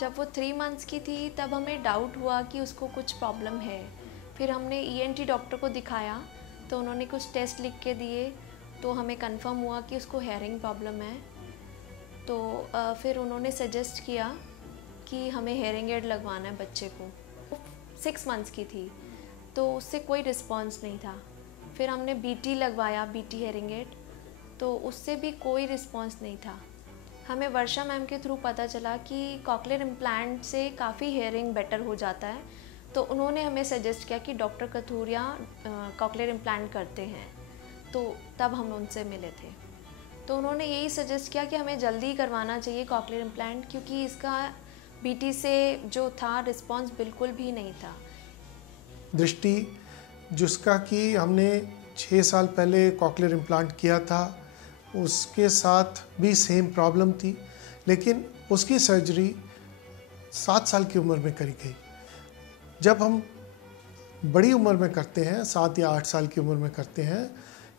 जब वो 3 मंथ्स की थी तब हमें डाउट हुआ कि उसको कुछ प्रॉब्लम है। फिर हमने ईएनटी डॉक्टर को दिखाया तो उन्होंने कुछ टेस्ट लिख के दिए, तो हमें कंफर्म हुआ कि उसको हेयरिंग प्रॉब्लम है। तो फिर उन्होंने सजेस्ट किया कि हमें हेयरिंग एड लगवाना है बच्चे को। 6 मंथ्स की थी तो उससे कोई रिस्पॉन्स नहीं था। फिर हमने बीटी लगवाया, बीटी हेयरिंग एड, तो उससे भी कोई रिस्पॉन्स नहीं था। हमें वर्षा मैम के थ्रू पता चला कि कॉकलियर इम्प्लांट से काफ़ी हेयरिंग बेटर हो जाता है, तो उन्होंने हमें सजेस्ट किया कि डॉक्टर कथूरिया कॉकलियर इम्प्लांट करते हैं। तो तब हम उनसे मिले थे, तो उन्होंने यही सजेस्ट किया कि हमें जल्दी करवाना चाहिए कॉकलियर इम्प्लांट, क्योंकि इसका बीटी से जो था रिस्पॉन्स बिल्कुल भी नहीं था। दृष्टि जिसका कि हमने 6 साल पहले कॉकलियर इम्प्लांट किया था, उसके साथ भी सेम प्रॉब्लम थी, लेकिन उसकी सर्जरी 7 साल की उम्र में करी गई। जब हम बड़ी उम्र में करते हैं, 7 या 8 साल की उम्र में करते हैं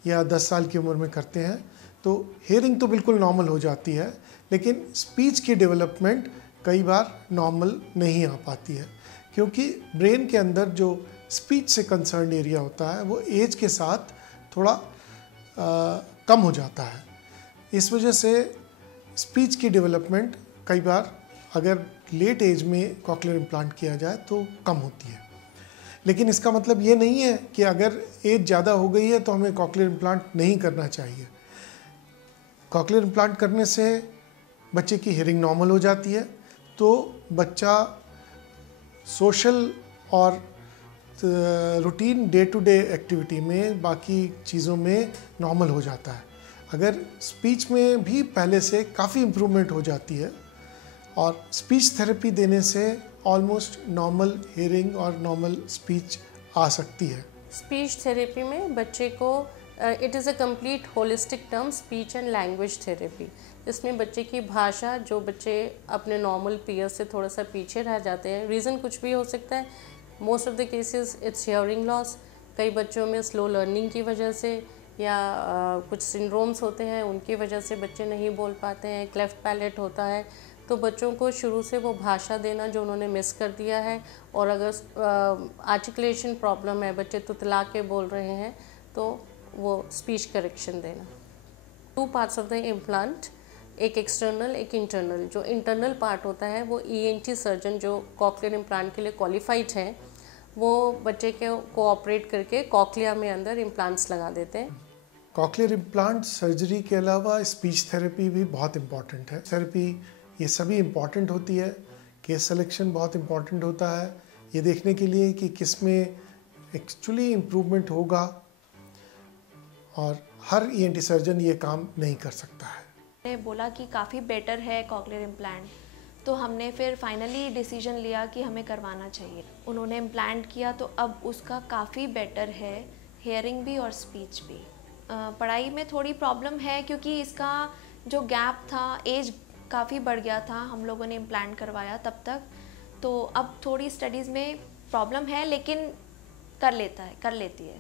या 10 साल की उम्र में करते हैं, तो हेयरिंग तो बिल्कुल नॉर्मल हो जाती है, लेकिन स्पीच की डेवलपमेंट कई बार नॉर्मल नहीं आ पाती है, क्योंकि ब्रेन के अंदर जो स्पीच से कंसर्न एरिया होता है वो एज के साथ थोड़ा कम हो जाता है। इस वजह से स्पीच की डेवलपमेंट कई बार अगर लेट एज में कॉकलियर इम्प्लांट किया जाए तो कम होती है। लेकिन इसका मतलब ये नहीं है कि अगर एज ज़्यादा हो गई है तो हमें कॉकलियर इम्प्लांट नहीं करना चाहिए। कॉकलियर इम्प्लांट करने से बच्चे की हियरिंग नॉर्मल हो जाती है, तो बच्चा सोशल और routine day to day activity में, बाकी चीज़ों में नॉर्मल हो जाता है। अगर स्पीच में भी पहले से काफ़ी इम्प्रूवमेंट हो जाती है, और स्पीच थेरेपी देने से ऑलमोस्ट नॉर्मल हियरिंग और नॉर्मल स्पीच आ सकती है। स्पीच थेरेपी में बच्चे को it is a complete holistic term, speech and language therapy. इसमें बच्चे की भाषा, जो बच्चे अपने नॉर्मल पीयर से थोड़ा सा पीछे रह जाते हैं, रीज़न कुछ भी हो सकता है, most of the cases it's hearing loss. कई बच्चों में स्लो लर्निंग की वजह से या कुछ सिंड्रोम्स होते हैं, उनकी वजह से बच्चे नहीं बोल पाते हैं, क्लेफ्ट पैलेट होता है। तो बच्चों को शुरू से वो भाषा देना जो उन्होंने मिस कर दिया है, और अगर आर्टिकुलेशन प्रॉब्लम है, बच्चे तुतला के बोल रहे हैं, तो वो स्पीच करेक्शन देना। 2 पार्ट्स ऑफ द इम्प्लांट, एक एक्सटर्नल एक इंटरनल। जो इंटरनल पार्ट होता है वो ईएनटी सर्जन जो कॉकलियर इम्प्लांट के लिए क्वालिफाइड हैं, वो बच्चे के कोऑपरेट करके कॉकलिया में अंदर इम्प्लांट्स लगा देते हैं। कॉकलियर इम्प्लांट सर्जरी के अलावा स्पीच थेरेपी भी बहुत इम्पॉर्टेंट है। थेरेपी ये सभी इम्पॉर्टेंट होती है। केस सिलेक्शन बहुत इम्पॉर्टेंट होता है, ये देखने के लिए कि किस में एक्चुअली इम्प्रूवमेंट होगा, और हर ईएनटी सर्जन ये काम नहीं कर सकता है। ने बोला कि काफ़ी बेटर है कॉकलियर इम्प्लांट, तो हमने फिर फाइनली डिसीजन लिया कि हमें करवाना चाहिए। उन्होंने इम्प्लांट किया तो अब उसका काफ़ी बेटर है, हेयरिंग भी और स्पीच भी। पढ़ाई में थोड़ी प्रॉब्लम है क्योंकि इसका जो गैप था, एज काफ़ी बढ़ गया था हम लोगों ने इम्प्लांट करवाया तब तक, तो अब थोड़ी स्टडीज़ में प्रॉब्लम है, लेकिन कर लेती है।